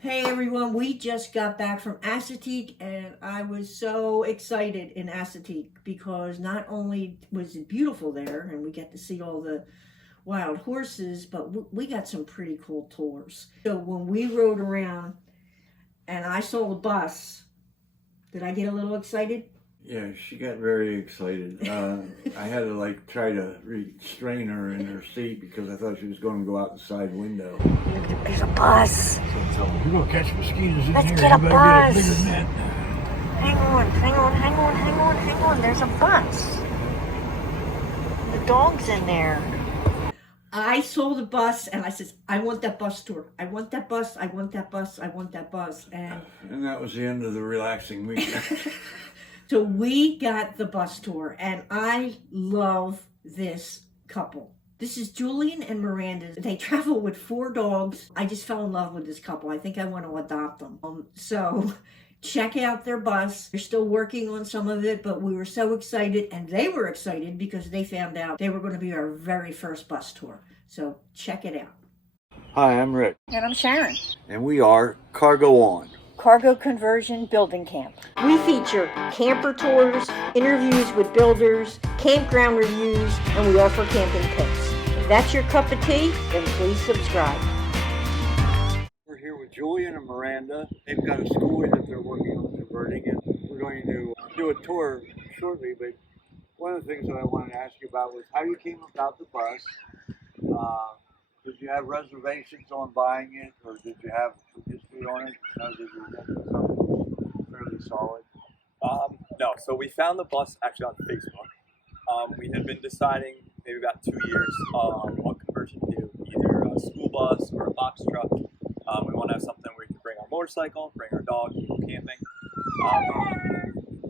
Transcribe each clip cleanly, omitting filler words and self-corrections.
Hey everyone, we just got back from Assateague and I was so excited in Assateague because not only was it beautiful there and we get to see all the wild horses, but we got some pretty cool tours. So when we rode around and I saw the bus, did I get a little excited? Yeah, she got very excited. I had to try to restrain her in her seat because I thought she was going to go out the side window. There's a bus. You're gonna catch mosquitoes in Let's here. get a You better bus. get a bigger net. Hang on. There's a bus. The dog's in there. I saw the bus and I said, I want that bus tour. I want that bus. And And that was the end of the relaxing weekend. so we got the bus tour and I love this couple. This is Julian and Miranda. They travel with 4 dogs. I just fell in love with this couple. I think I want to adopt them. So check out their bus. They're still working on some of it, but we were so excited and they were excited because they found out they were going to be our very first bus tour. So check it out. Hi, I'm Rick. And I'm Sharon. And we are Cargo On. Cargo Conversion Building Camp. We feature camper tours, interviews with builders, campground reviews, and we offer camping tips. If that's your cup of tea, then please subscribe. We're here with Julian and Miranda. They've got a schoolie that they're working on converting, and we're going to do a tour shortly. But one of the things that I wanted to ask you about was how you came about the bus. Did you have reservations on buying it, or did you have some history on it? Did you get something fairly solid? No, so we found the bus actually on Facebook. We had been deciding maybe about 2 years on what conversion to do, either a school bus or a box truck. We want to have something where we can bring our motorcycle, bring our dog, go camping.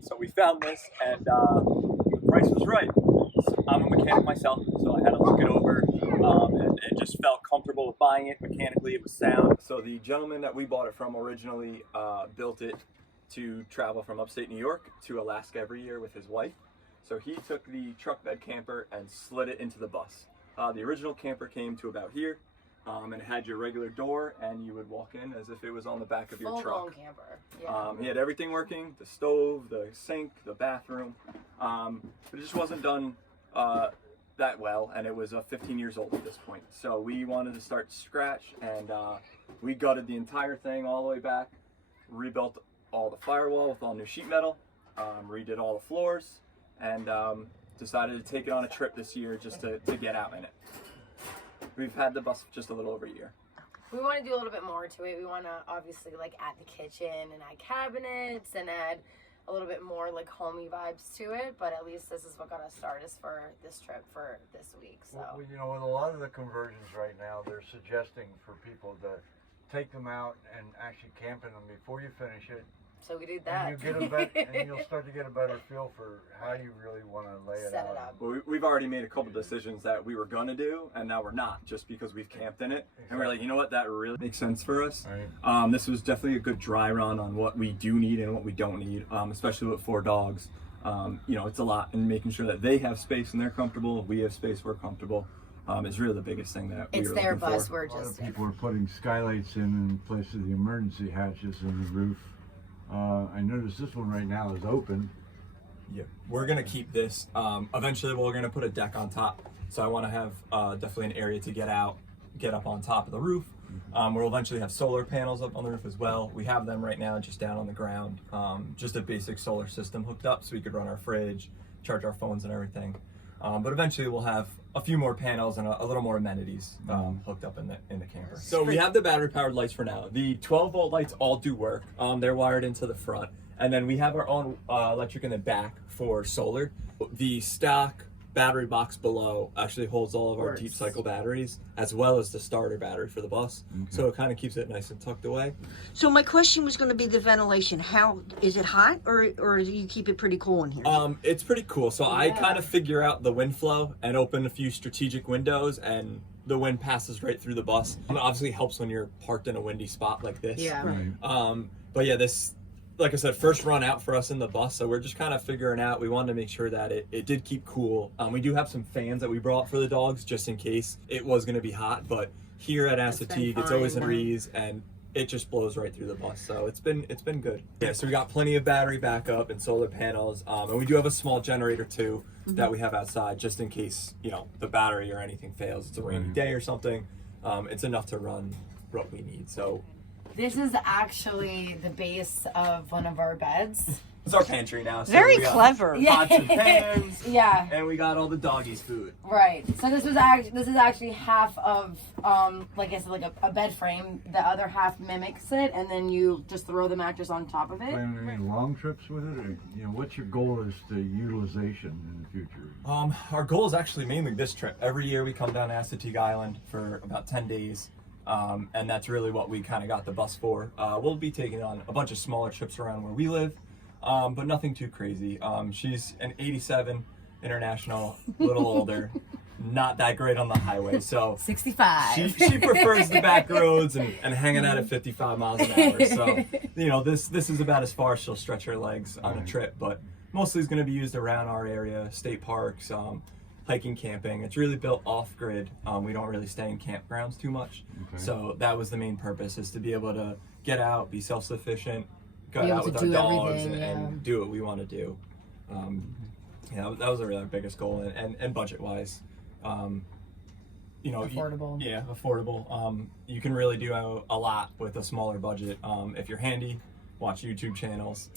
So we found this, and the price was right. So I'm a mechanic myself, so I had to look it over, and it just felt comfortable with buying it. Mechanically, it was sound. So the gentleman that we bought it from originally built it to travel from upstate New York to Alaska every year with his wife. So he took the truck bed camper and slid it into the bus. The original camper came to about here, and it had your regular door, and you would walk in as if it was on the back of your truck. Full-blown camper. Yeah. He had everything working: the stove, the sink, the bathroom. But it just wasn't done that well, and it was 15 years old at this point. So we wanted to start scratch, and we gutted the entire thing all the way back, rebuilt all the firewall with all new sheet metal, redid all the floors, and decided to take it on a trip this year just to get out in it. We've had the bus just a little over a year. We want to do a little bit more to it. We want to obviously add the kitchen and add cabinets and add a little bit more homey vibes to it, but at least this is what got us started for this trip for this week. So Well, with a lot of the conversions right now, they're suggesting for people to take them out and actually camp in them before you finish it. so we did that. And and you'll start to get a better feel for how you really want to lay it Set out. it up. Well, we've already made a couple decisions that we were gonna do, and now we're not, just because we've camped in it. And we're like, you know what, that really makes sense for us. Right. This was definitely a good dry run on what we do need and what we don't need, especially with 4 dogs. It's a lot, and making sure that they have space and they're comfortable, we have space, we're comfortable, is really the biggest thing that It's we were their looking bus. for. We're A lot of just people are putting skylights in place of the emergency hatches in the roof. I noticed this one right now is open. Yeah, we're gonna keep this. Eventually, we're gonna put a deck on top. So I want to have definitely an area to get out, get up on top of the roof. We'll eventually have solar panels up on the roof as well. We have them right now just down on the ground. Just a basic solar system hooked up so we could run our fridge, charge our phones and everything. But eventually we'll have a few more panels and a little more amenities hooked up in the camper. So we have the battery powered lights for now. The 12-volt lights all do work. They're wired into the front. And then we have our own electric in the back for solar. The stock battery box below actually holds all of our deep cycle batteries, as well as the starter battery for the bus. So it kind of keeps it nice and tucked away. So my question was going to be the ventilation. How is it hot, or do you keep it pretty cool in here? It's pretty cool. So I kind of figure out the wind flow and open a few strategic windows, and the wind passes right through the bus. It obviously helps when you're parked in a windy spot like this. Yeah. Right. But yeah, this, like I said, first run out for us in the bus, so we're just kind of figuring out. We wanted to make sure that it did keep cool. We do have some fans that we brought for the dogs just in case it was going to be hot, but here at Assateague, it's always a breeze, and it just blows right through the bus. So it's been good. Yeah, so we got plenty of battery backup and solar panels, and we do have a small generator too that we have outside just in case, you know, the battery or anything fails. It's a rainy day or something. It's enough to run what we need. So This is actually the base of one of our beds. it's our pantry now. So Very we got clever. Pots and pans. Yeah. And we got all the doggies' food. Right. So this is actually half of like I said, like a bed frame. The other half mimics it, and then you just throw the mattress on top of it. Planning any long trips with it? Or, you know, what's your goal as to utilization in the future? Our goal is actually mainly this trip. Every year we come down to Assateague Island for about 10 days. And that's really what we kind of got the bus for. We'll be taking on a bunch of smaller trips around where we live, but nothing too crazy. She's an 87 International, a little older, not that great on the highway. So 65. she prefers the back roads and hanging out at 55 miles an hour. So, you know, this is about as far as she'll stretch her legs on a trip, but mostly is going to be used around our area, state parks, hiking, camping. It's really built off grid. We don't really stay in campgrounds too much. Okay. So that was the main purpose, is to be able to get out, be self-sufficient, go Be able out with to our do dogs everything, and do what we want to do. Yeah, that was really our biggest goal, and budget-wise, you know, Affordable. Yeah, affordable. You can really do a lot with a smaller budget. If you're handy, watch YouTube channels.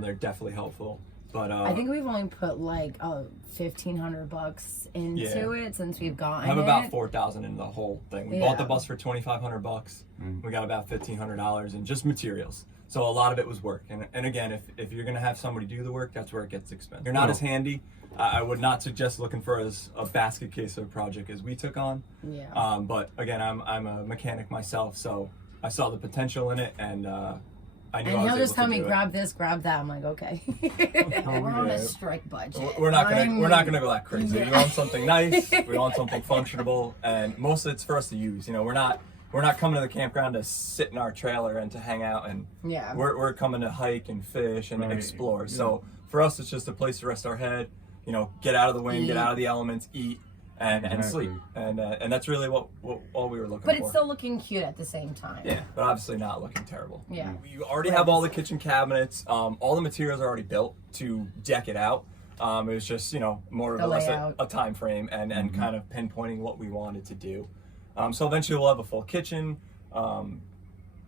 They're definitely helpful. But I think we've only put like $1,500 into it since we've gotten I have it. about 4,000 in the whole thing. We Yeah. bought the bus for $2,500. We got about $1,500 in just materials. So a lot of it was work. And again, if you're gonna have somebody do the work, that's where it gets expensive. You're not as handy. I would not suggest looking for a basket case of a project as we took on. Yeah. But again, I'm a mechanic myself, so I saw the potential in it, and I knew I And was he'll just able tell to me, do it. grab this, grab that. I'm like, okay. We're on a strict budget. We're not gonna go that crazy. We want something nice. We want something functional, and most of it's for us to use. You know, we're not coming to the campground to sit in our trailer and to hang out, and Yeah. we're coming to hike and fish and Right. explore. So for us, it's just a place to rest our head. You know, get out of the wind, get Eat. out of the elements, eat, and Exactly. sleep, and that's really what all we were looking But for. it's still looking cute at the same time. Yeah, but obviously not looking terrible. Yeah. We already have all the kitchen cabinets. All the materials are already built to deck it out. It was just, you know, more or The less layout. a time frame and kind of pinpointing what we wanted to do. So eventually we'll have a full kitchen,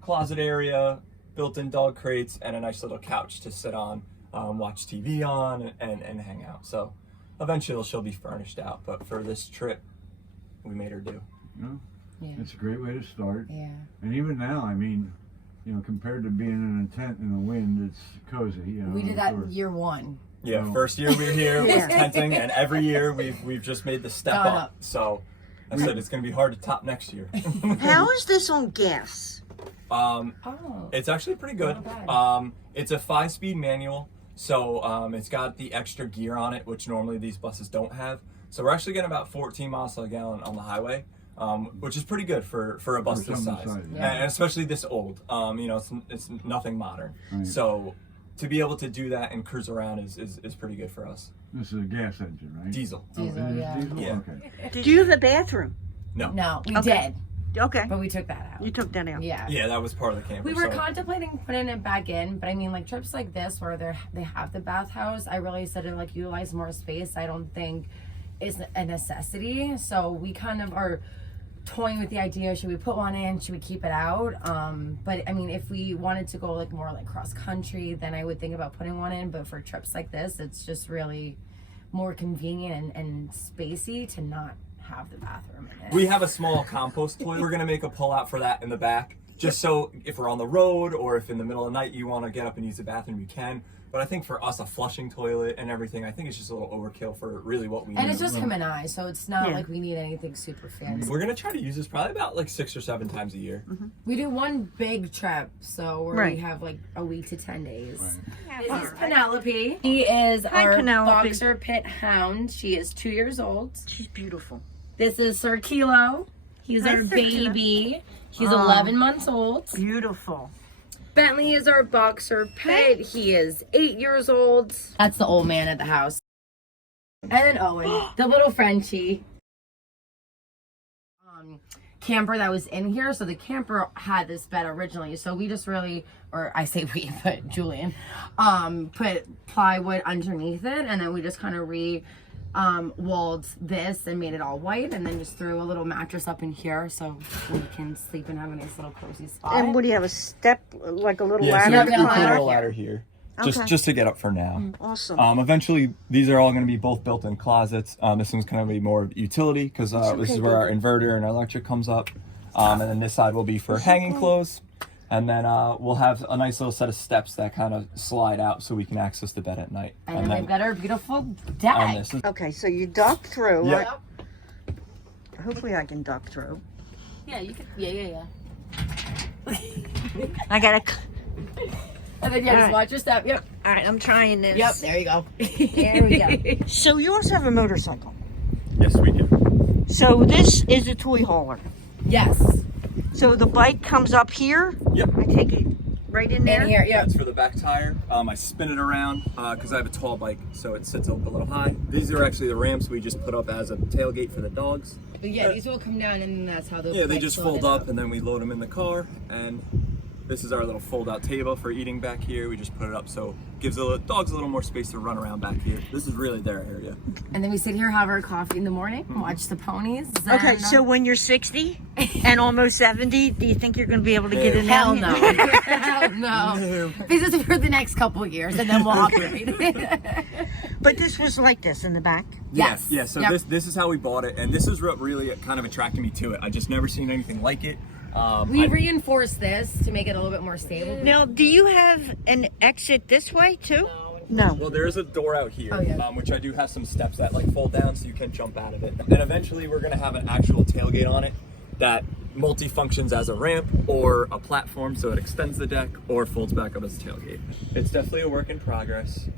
closet area, built-in dog crates, and a nice little couch to sit on, watch TV on, and hang out. So eventually she'll be furnished out. But for this trip, we made her do. You know, Yeah. it's a great way to start. Yeah. And even now, I mean, you know, compared to being in a tent in the wind, it's cozy. You know, We did that sort of- year one. Yeah, Oh. first year we were here was Yeah. tenting, and every year we've just made the step Gone up. up. So I said it's gonna be hard to top next year. How is this on gas? Oh. It's actually pretty good. Not bad. It's a 5-speed manual, so it's got the extra gear on it, which normally these buses don't have. So we're actually getting about 14 miles to the gallon on the highway, which is pretty good for a bus For this something size, this size, yeah. and especially this old. You know, it's nothing modern. Right. So to be able to do that and cruise around is pretty good for us. This is a gas engine, right? Diesel. Diesel, it is yeah. diesel? Yeah. Okay. Do you have a bathroom? No, we Okay. did, Okay. but we took that out. You took that out. Yeah. Yeah, that was part of the camper. We were so. contemplating putting it back in, but I mean, like trips like this where they have the bathhouse, I really said to like utilize more space. I don't think it's a necessity. So we kind of are toying with the idea: should we put one in? Should we keep it out? But I mean, if we wanted to go like more like cross country, then I would think about putting one in. But for trips like this, it's just really more convenient and spacey to not have the bathroom in it. We have a small compost toilet. We're gonna make a pull out for that in the back, just so if we're on the road or if in the middle of the night you want to get up and use the bathroom, you can. But I think for us, a flushing toilet and everything, I think it's just a little overkill for really what we need. And it's just him and I, so it's not Yeah. like we need anything super fancy. We're gonna try to use this probably about like 6 or 7 times a year. We do one big trip, so where Right. we have like a week to 10 days. Right. This is Penelope. She is our Penelope. boxer pit hound. She is 2 years old. She's beautiful. This is Sir Kilo. He's Hi, our Sir Kilo. baby. He's Oh. 11 months old. Beautiful. Bentley is our boxer pit. He is 8 years old. That's the old man at the house. And then Owen, the little Frenchie. camper that was in here. So the camper had this bed originally. So we just really, or I say we, but Julian, put plywood underneath it, and then we just kind of walled this and made it all white, and then just threw a little mattress up in here so we can sleep and have a nice little cozy spot. And what do you have, a step, like a little Yeah, ladder? so we we got put a ladder little ladder here. Just to get up for now. Awesome. Eventually, these are all going to be both built-in closets. This one's going to be more utility because this is where our inverter and our electric comes up. And then this side will be for hanging clothes. And then we'll have a nice little set of steps that kind of slide out so we can access the bed at night. And then we've got our beautiful deck. And this is, Okay, so you duck through. Yep. Hopefully I can duck through. Yeah, you can. Yeah. I gotta. And then just watch your step. Yep. All right, I'm trying this. Yep. There you go. There we go. So you also have a motorcycle. yes, we do. So this is a toy hauler. Yes. So the bike comes up here. Yep. I take it right in there. In here. Yep. That's for the back tire. I spin it around because I have a tall bike, so it sits up a little high. These are actually the ramps we just put up as a tailgate for the dogs. But yeah, these will come down, and then that's how those. Yeah, they bikes just load fold it up, and then we load them in the car. And this is our little fold-out table for eating back here. We just put it up so it gives the dogs a little more space to run around back here. This is really their area. And then we sit here, have our coffee in the morning, watch the ponies. Okay, and, so when you're 60 and almost 70, do you think you're going to be able to get in there? hell no, hell no. This is for the next couple of years, and then we'll upgrade. But this was like this in the back. Yes. Yeah, so Yep. this is how we bought it, and this is what really kind of attracted me to it. I just never seen anything like it. We reinforced this to make it a little bit more stable. Now, do you have an exit this way too? No. Well, there is a door out here, Oh, yeah. which I do have some steps that like fold down so you can jump out of it. And eventually we're gonna have an actual tailgate on it that multi-functions as a ramp or a platform, so it extends the deck or folds back up as a tailgate. It's definitely a work in progress.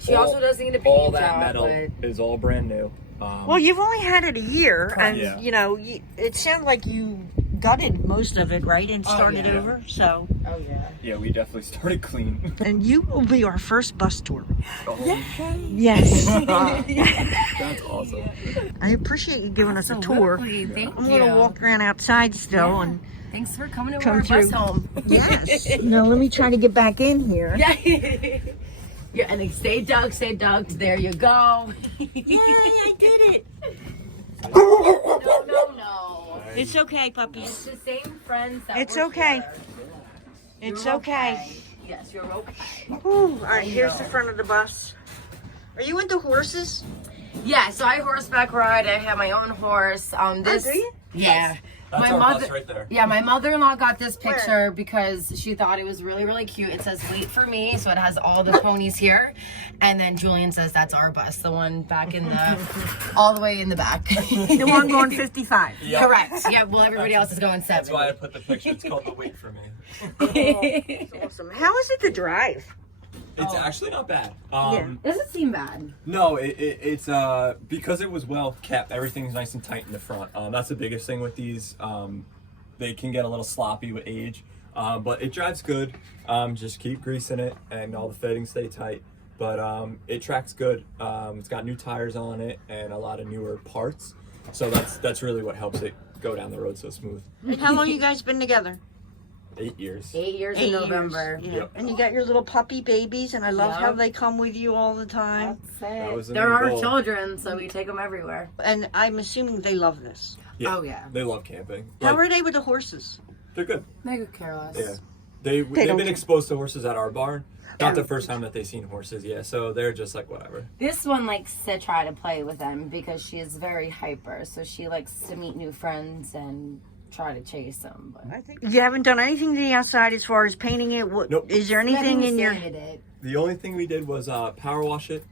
She also does need a paint all that job, metal but- is all brand new. Well, you've only had it a year, and Yeah. you know, it sounded like you gutted most of it, right, and started yeah. over. So, Oh yeah. Yeah, we definitely started clean. and you will be our first bus tour. Oh, Yes. that's awesome. I appreciate you giving us a tour. Absolutely. Thank I'm you. gonna walk around outside still, and Thanks for coming to Come our bus through. home. yes. Now let me try to get back in here. Yeah. Yeah, and then stay ducked. There you go. Yay! I did it. No. It's okay, It's puppies. the same friends that It's were okay. here. It's You're okay. Yes, you're okay. Whew. All right, here's the front of the bus. Are you into horses? Yeah, so I horseback ride. I have my own horse. This. Oh, do you? Yeah. That's our bus right there. Yeah, my mother-in-law got this picture because she thought it was really, really cute. It says "Wait for me," so it has all the ponies here, and then Julian says that's our bus, the one back in the, all the way in the back. The one going 55. Yep. Correct. Yeah. Well, everybody else is going 7. That's why I put the picture. It's called the Wait for Me. It's awesome. How is it to drive? It's actually not bad. Doesn't seem bad. No, it's because it was well kept. Everything's nice and tight in the front. That's the biggest thing with these. They can get a little sloppy with age, but it drives good. Just keep greasing it, and all the fittings stay tight. But it tracks good. It's got new tires on it and a lot of newer parts. So that's really what helps it go down the road so smooth. How long you guys been together? 8 years. 8 years 8 in November. years. Yeah. Yep. And you got your little puppy babies, and I love how Yep. they come with you all the time. That was the They're main our goal. children, so we take them everywhere. And I'm assuming they love this. Yeah. Oh, yeah. They love camping. How Like, are they with the horses? they're good. They could care less. Yeah. They've don't- been exposed to horses at our barn. Not the first time that they've seen horses, yeah. So they're just like whatever. This one likes to try to play with them because she is very hyper. So she likes to meet new friends and try to chase them. But I think you haven't done anything to the outside as far as painting it. What Nope. is there anything in your? Sanded it. The only thing we did was power wash it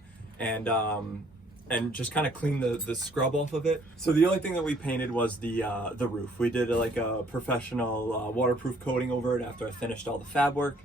and just kind of clean the scrub off of it. So the only thing that we painted was the roof. We did like a professional waterproof coating over it after I finished all the fab work,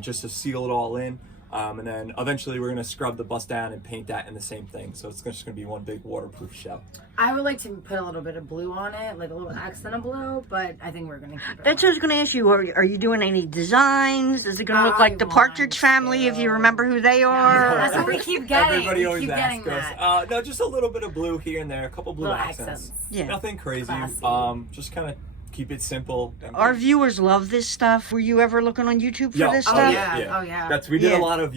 just to seal it all in. And then eventually we're gonna scrub the bus down and paint that in the same thing. So it's just gonna be one big waterproof shell. I would like to put a little bit of blue on it, like a little accent of blue, but I think we're gonna keep it. That's what I was going to ask you. Are you doing any designs? Is it going to look I like the want Partridge Family, if you remember who they are? That's what we keep getting. Everybody We always keep getting asks that. us. No, just a little bit of blue here and there, a couple blue Little accents. accents. Yeah. Nothing crazy. Classy. Just kind of keep it simple. Our viewers love this stuff. Were you ever looking on YouTube for this Oh stuff? yeah. Oh yeah. We did Yeah. a lot of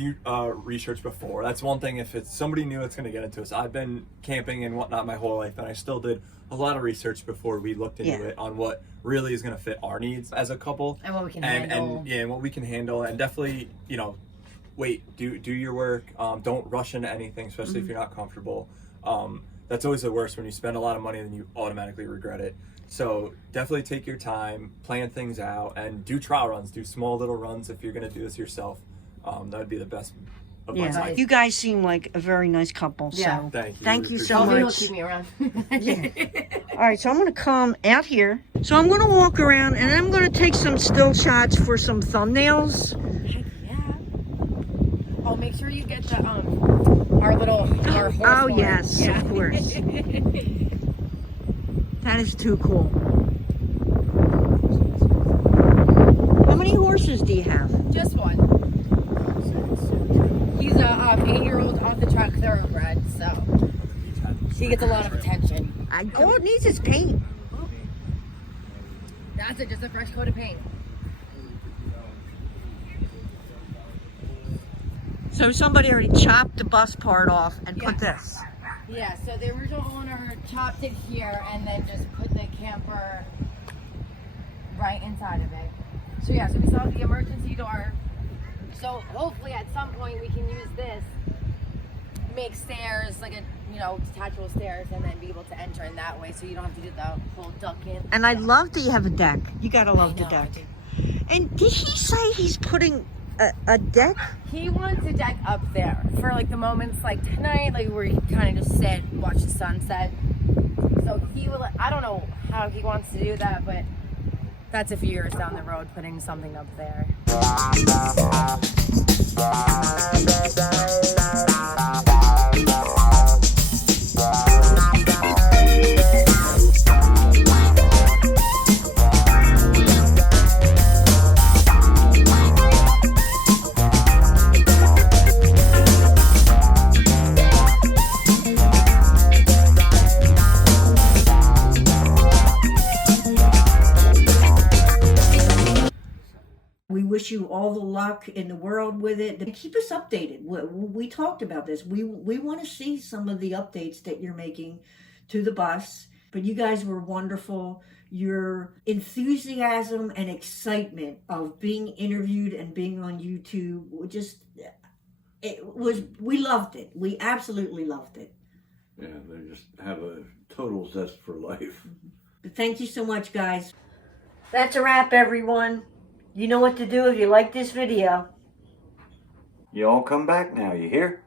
research before. That's one thing. If it's somebody new that's going to get into us, I've been camping and whatnot my whole life, and I still did a lot of research before we looked into it on what really is going to fit our needs as a couple And what we can handle. and what we can handle, and definitely wait, do your work. Don't rush into anything, especially if you're not comfortable. That's always the worst, when you spend a lot of money and then you automatically regret it. So definitely take your time, plan things out, and do trial runs. Do small little runs if you're going to do this yourself. That would be the best advice. Yeah. You guys seem like a very nice couple. Yeah. So Thank you. Thank you so Hopefully much. he'll keep me around. All right, so I'm going to come out here. So I'm going to walk around, and I'm going to take some still shots for some thumbnails. Heck yeah. Oh, make sure you get the our horse Oh, one. yes, Yeah. of course. That is too cool. How many horses do you have? Just one. He's a 8-year-old off the track thoroughbred, so he gets a lot of attention. All it needs is paint. That's it, just a fresh coat of paint. So somebody already chopped the bus part off and put this. Yeah, so the original owner chopped it here and then just put the camper right inside of it. So yeah, so we saw the emergency door. So hopefully at some point we can use this, make stairs, like a detachable stairs, and then be able to enter in that way, so you don't have to do the whole duck in. And I love that you have a deck. You gotta love the I know, I deck. do. And did he say he's putting a deck? He wants a deck up there for like the moments like tonight, like where you kind of just sit, watch the sunset. So he will, I don't know how he wants to do that, but that's a few years down the road, putting something up there. We wish you all the luck in the world with it. Keep us updated. We talked about this. We want to see some of the updates that you're making to the bus. But you guys were wonderful. Your enthusiasm and excitement of being interviewed and being on YouTube, we loved it. We absolutely loved it. Yeah, they just have a total zest for life. But thank you so much, guys. That's a wrap, everyone. You know what to do if you like this video. You all come back now, you hear?